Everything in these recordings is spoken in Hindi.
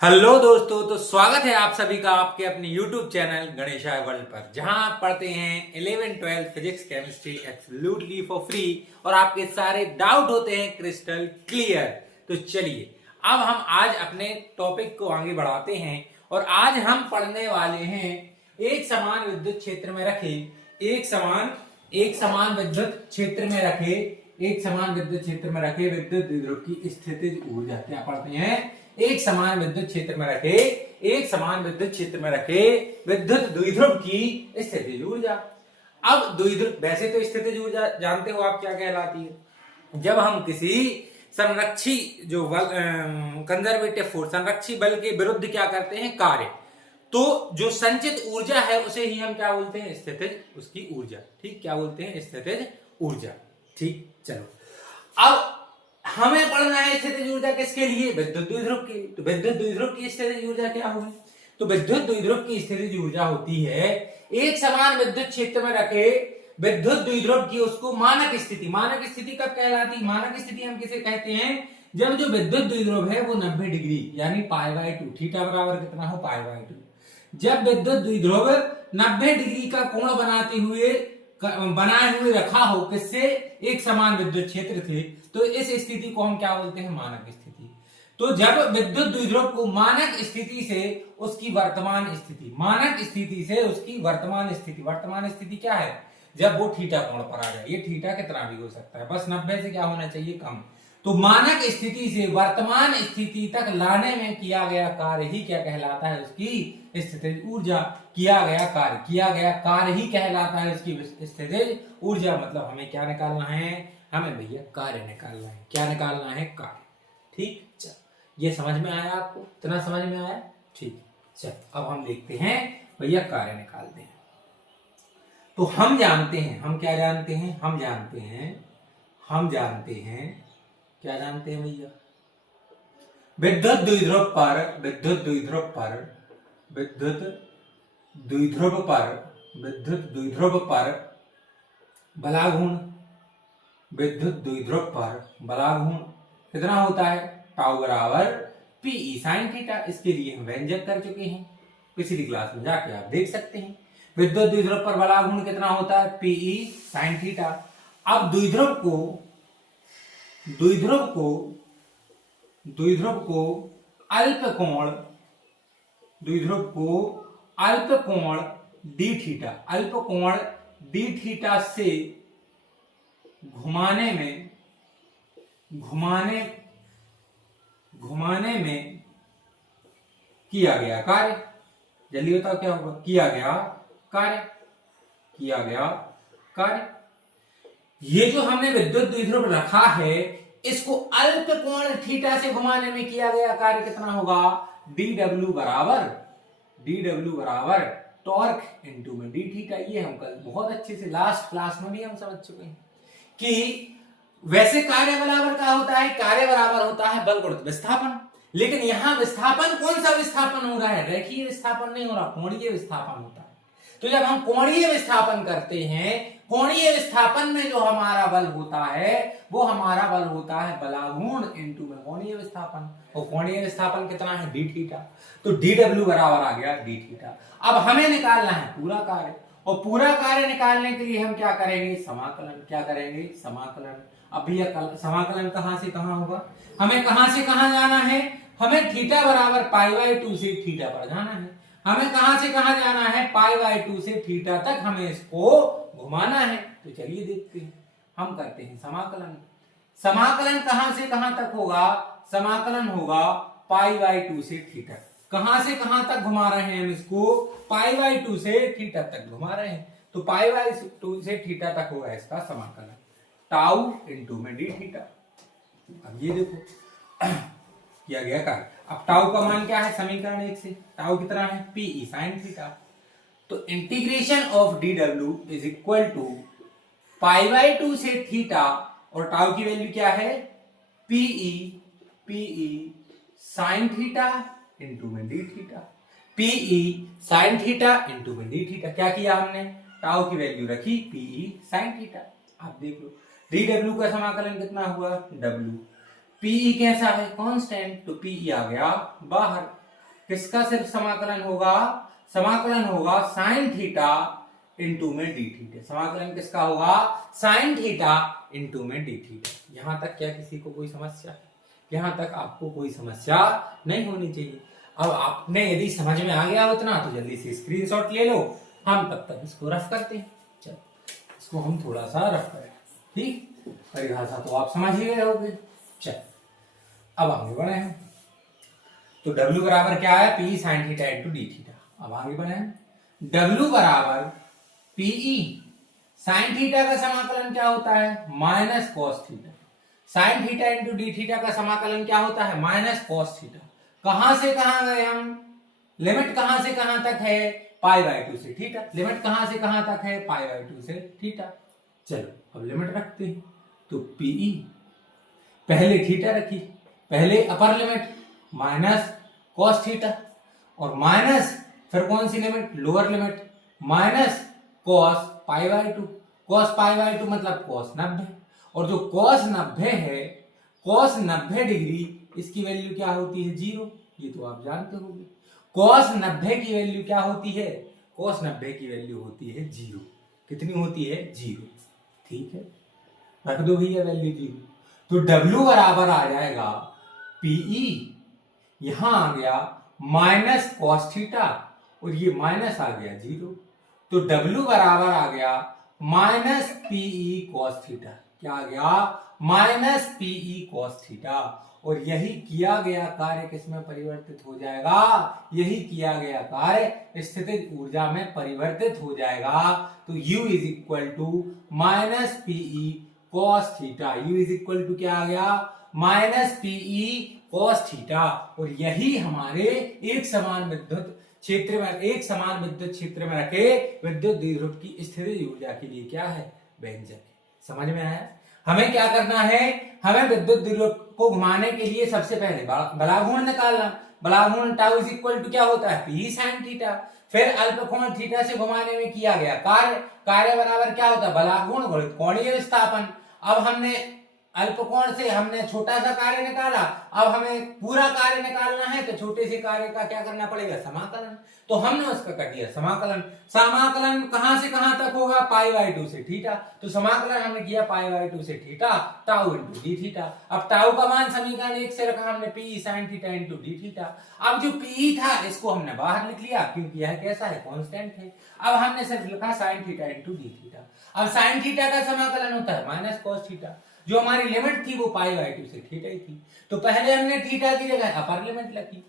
हेलो दोस्तों, तो स्वागत है आप सभी का आपके अपने YouTube चैनल गणेशाय वर्ल्ड पर, जहां आप पढ़ते हैं 11 12 physics chemistry absolutely for free और आपके सारे डाउट होते हैं क्रिस्टल क्लियर। तो चलिए अब हम आज अपने टॉपिक को आगे बढ़ाते हैं और आज हम पढ़ने वाले हैं एक समान विद्युत क्षेत्र में रखे विद्युत द्विध्रुव की स्थितिज ऊर्जा। क्या पढ़ते हैं? एक समान विद्युत क्षेत्र में रखे विद्युत द्विध्रुव की स्थितिज ऊर्जा। अब द्विध्रुव, वैसे तो स्थितिज ऊर्जा जानते हो आप क्या कहलाती है। जब हम किसी संरक्षी जो कंजर्वेटिव फोर्स, संरक्षी बल के विरुद्ध क्या करते हैं? कार्य, तो जो संचित ऊर्जा है उसे ही हम क्या बोलते हैं? स्थितिज उसकी ऊर्जा। ठीक, क्या बोलते हैं? स्थितिज ऊर्जा। ठीक, चलो अब हमें पढ़ना है स्थितिज ऊर्जा किसके लिए? विद्युत द्विध्रुव की। तो विद्युत द्विध्रुव की स्थितिज ऊर्जा क्या होगी? तो विद्युत द्विध्रुव की स्थितिज ऊर्जा होती है एक समान विद्युत क्षेत्र में रखे विद्युत द्विध्रुव की उसको मानक स्थिति। मानक स्थिति कब कहलाती? मानक स्थिति हम किसे कहते हैं? जब जो विद्युत द्विध्रुव है वो 90 डिग्री यानी π/2, थीटा बराबर कितना हो? π/2। जब विद्युत द्विध्रुव 90 डिग्री का कोण बनाए हुए रखा हो किससे? एक समान विद्युत क्षेत्र से, तो इस स्थिति को हम क्या बोलते हैं? मानक स्थिति। तो जब विद्युत द्विध्रुव को मानक स्थिति से उसकी वर्तमान स्थिति क्या है? जब वो थीटा कोण पर आ जाए। ये थीटा कितना भी हो सकता है, बस 90 से क्या होना चाहिए? कम। तो मानक स्थिति से वर्तमान स्थिति तक लाने में किया गया कार्य ही क्या कहलाता है? उसकी स्थितिज ऊर्जा। किया गया कार्य ही कहलाता है उसकी स्थितिज ऊर्जा। मतलब हमें क्या निकालना है? हमें भैया कार्य निकालना है। क्या निकालना है? कार्य। ठीक, चल ये समझ में आया आपको? इतना समझ में आया? ठीक, चल अब हम देखते हैं भैया कार्य निकालते हैं। तो हम जानते हैं, हम क्या जानते हैं? हम जानते हैं क्या जानते हैं भैया? विद्युत द्विध्रुव पर बलाघूर्ण कितना होता है? टाउ बराबर पीई साइन थीटा। इसके लिए हम व्यंजक कर चुके हैं, पिछली क्लास में जाके आप देख सकते हैं। विद्युत द्विध्रुव पर बलाघूर्ण कितना होता है? PE sine theta. अब द्विध्रुव को अल्प कोण डी थीटा से घुमाने में किया गया कार्य। जल्दी बताओ क्या होगा? किया गया कार्य। ये जो हमने विद्युत द्विध्रुव रखा है इसको अल्प कोण थीटा से घुमाने में किया गया कार्य कितना होगा? dw बराबर टॉर्क इनटू में डी थीटा। ये हम कल बहुत अच्छे से लास्ट क्लास में भी हम समझ चुके हैं कि वैसे कार्य बराबर क्या होता है? कार्य बराबर होता है बल गुणित विस्थापन। लेकिन यहां विस्थापन कौन सा विस्थापन हो रहा है? रेखीय विस्थापन नहीं हो रहा, कोणीय विस्थापन होता है। तो जब हम कोणीय विस्थापन करते हैं, कोणीय विस्थापन में जो हमारा बल होता है वो हमारा बल होता है बलाघूर्ण इनटू में कोणीय विस्थापन। और कोणीय विस्थापन कितना है? D theta. तो dw बराबर आ गया डी थीटा। अब हमें निकालना है पूरा कार्य, और पूरा कार्य निकालने के लिए हम क्या करेंगे? समाकलन। क्या करेंगे? समाकलन। अब भैया समाकलन कहां से कहां होगा? हमें कहां से कहां जाना है? हमें थीटा बराबर π/2 से थीटा पर जाना है। हमें कहां से कहां जाना है? π/2 से थीटा तक हमें इसको घुमाना है। तो चलिए देखते हैं, हम करते हैं समाकलन। समाकलन कहां से कहां तक होगा? समाकलन होगा π/2 से थीटा। कहां से कहां तक घुमा रहे हैं हम इसको? π/2 से थीटा तक घुमा रहे हैं। तो π/2 से थीटा तक होगा इसका समाकलन, टाउ इनटू में डी थीटा। अब ये देखो किया गया कार्य। अब टाउ का मान क्या है? समीकरण 1 से टाउ कितना है? PE sine theta. तो integration of dw is equal to π/2 से थीटा, और टाउ की वैल्यू क्या है? पीई साइन थीटा इनटू में D theta. PE sine theta into में डी थीटा। क्या किया हमने? टाउ की वैल्यू रखी पीई साइन थीटा। आप देख लो dw का समाकलन कितना हुआ? w। पीई कैसा है? कांस्टेंट, तो पीई आ गया बाहर। किसका सिर्फ समाकलन होगा? समाकलन होगा साइन थीटा इंटू में डी थीटा। समाकलन किसका होगा? साइन थीटा इंटू में डी थीटा। यहां तक क्या किसी को कोई समस्या? यहां तक आपको कोई समस्या नहीं होनी चाहिए। अब आपने यदि समझ में आ गया उतना तो जल्दी से स्क्रीनशॉट ले लो, हम तब तक इसको रफ करते हैं। चलो इसको हम थोड़ा सा रफ करें, ठीक? परिभाषा तो आप समझ ही गए होगे। चल अब आगे बढ़े हैं, तो W बराबर क्या है? P sin theta into D theta. अब आगे बढ़े हैं, W बराबर PE साइन थीटा का समाकलन क्या होता है? Minus cos theta. Sine theta into D theta का समाकलन क्या होता है? Minus cos theta. कहां से कहां गए हम? लिमिट कहां से कहां तक है? π/2 से थीटा। लिमिट कहां से कहां तक है? π/2 से थीटा। चलो अब लिमिट रखते हैं, तो PE पहले थीटा रखी, पहले upper limit minus cos theta, और माइनस फिर कौन सी limit? Lower limit minus cos π/2। Cos π/2 मतलब कॉस 90, और जो कॉस 90 है, कॉस 90 डिग्री, इसकी वैल्यू क्या होती है? 0। ये तो आप जानते होंगे। कॉस 90 की वैल्यू क्या होती है? कॉस 90 की वैल्यू होती है 0। कितनी होती है? 0। ठीक है, रख दो भैया वैल्यू 0। तो W बराबर आ जाएगा PE, यहां आ गया माइनस कॉस थीटा, और ये माइनस आ गया 0। तो W बराबर आ गया माइनस PE कॉस थीटा। क्या आ गया? Minus PE cos theta. और यही किया गया कार्य किसमें परिवर्तित हो जाएगा? यही किया गया कार्य स्थितिज ऊर्जा में परिवर्तित हो जाएगा। तो U is equal to minus PE cos theta. U is equal to क्या आ गया? Minus PE cos theta. और यही हमारे एक समान विद्युत क्षेत्र में, एक समान विद्युत क्षेत्र में रखे विद्युत द्विध्रुव की स्थितिज ऊर्जा के लिए क्या है? व्यंजक है। समझ में आया? हमें क्या करना है? हमें विद्युत द्विध्रुव को घुमाने के लिए सबसे पहले बलाघूर्ण निकालना। बलाघूर्ण टाउ इज इक्वल टू क्या होता है? P sin theta. फिर अल्पकोण थीटा से घुमाने में किया गया कार्य, कार्य बराबर क्या होता है? बलाघूर्ण गुणित कोणीय विस्थापन। अब हमने अल्पकोण से हमने छोटा सा कार्य निकाला, अब हमें पूरा कार्य निकालना है, तो छोटे से कार्य का क्या करना पड़ेगा? समाकलन। तो हमने उसका कर दिया समाकलन। समाकलन कहां से कहां तक होगा? π/2 से थीटा। तो समाकलन हमने किया π/2 से theta, tau into D theta. अब टाउ का मान समीकरण 1 से रखा हमने, P sin theta into D theta. अब जो P था इसको हमने बाहर लिख लिया, क्योंकि यह कैसा है? कांस्टेंट है। अब हमने सिर्फ लिखा sin theta into D theta. अब sin थीटा का समाकलन होता है माइनस कॉस थीटा। जो हमारी लिमिट थी वो π/2 से थीटा ही थी, तो पहले हमने थीटा की जगह अपर लिमिट रखी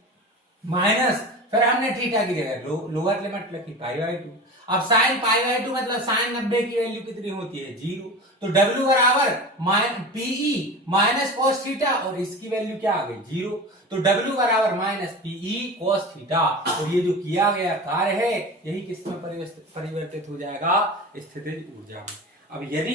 माइनस, फिर हमने थीटा की जगह लोअर लिमिट रखी π/2। अब साइन π/2 मतलब साइन 90 की वैल्यू कितनी होती है? 0। तो W बराबर PE माइनस कॉस थीटा, और इसकी वैल्यू क्या आ गई? 0। तो W बराबर माइनस PE कॉस थीटा। और ये जो किया गया कार्य है यही किसमें परिवर्तित हो जाएगा? स्थितिज ऊर्जा में। अब यदि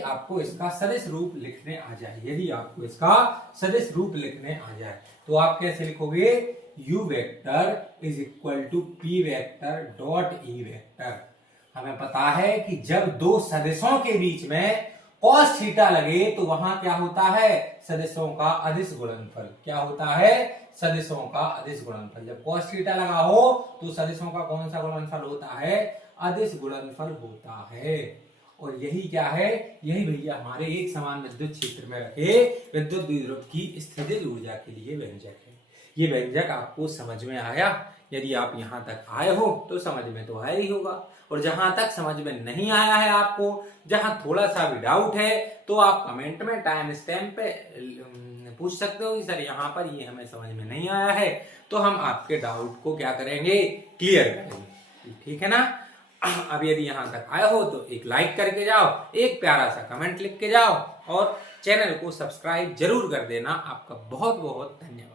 आपको इसका सदिश रूप लिखने आ जाए, यदि आपको इसका सदिश रूप लिखने आ जाए, तो आप कैसे लिखोगे? U vector is equal to P vector dot E vector. हमें पता है कि जब दो सदिशों के बीच में cos थीटा लगे तो वहां क्या होता है? सदिशों का अदिश गुणनफल। क्या होता है? सदिशों का अदिश गुणनफल। जब cos थीटा लगा हो तो सदिशों का कौन सा गुणनफल होता है? अदिश गुणनफल होता है। और यही क्या है? यही भैया हमारे एक समान विद्युत क्षेत्र में रखे विद्युत द्विध्रुव की स्थितिज ऊर्जा के लिए व्यंजक है। ये व्यंजक आपको समझ में आया? यदि आप यहाँ तक आए हो तो समझ में तो आया ही होगा, और जहां तक समझ में नहीं आया है आपको, जहां थोड़ा सा भी डाउट है, तो आप कमेंट में टाइम स्टैम्प पे पूछ सकते हो कि सर यहाँ पर ये हमें समझ में नहीं आया है, तो हम आपके डाउट को क्या करेंगे? क्लियर करेंगे। ठीक है ना? अब यदि यहां तक आए हो तो एक लाइक करके जाओ, एक प्यारा सा कमेंट लिख के जाओ, और चैनल को सब्सक्राइब जरूर कर देना। आपका बहुत बहुत धन्यवाद।